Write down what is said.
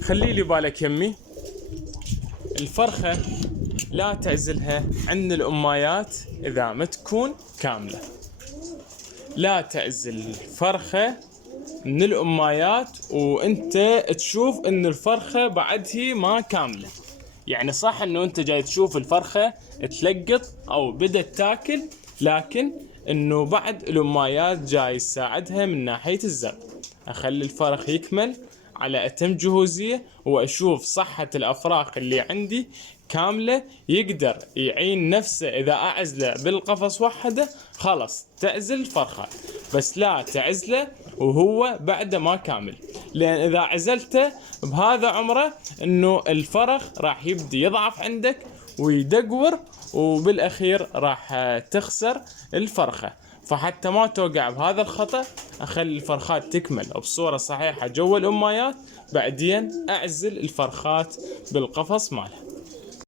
خلي لي بالك يمي، الفرخة لا تعزلها عن الأمايات إذا ما تكون كاملة. لا تعزل الفرخة من الأمايات وأنت تشوف إن الفرخة بعدها ما كاملة. يعني صح إنه أنت جاي تشوف الفرخة تلقط أو بدأت تاكل، لكن إنه بعد الأمايات جاي تساعدها من ناحية الزرع. أخلي الفرخ يكمل على أتم جهوزية، وأشوف صحة الأفراخ اللي عندي كاملة، يقدر يعين نفسه. إذا أعزله بالقفص وحده خلاص تعزل الفرخة، بس لا تعزله وهو بعده ما كامل، لأن إذا عزلته بهذا عمره إنه الفرخ راح يبدي يضعف عندك ويدقور، وبالأخير راح تخسر الفرخة. فحتى ما توقع بهذا الخطأ، أخلي الفرخات تكمل بصورة صحيحة جوا الأمايات، بعدين أعزل الفرخات بالقفص مالها.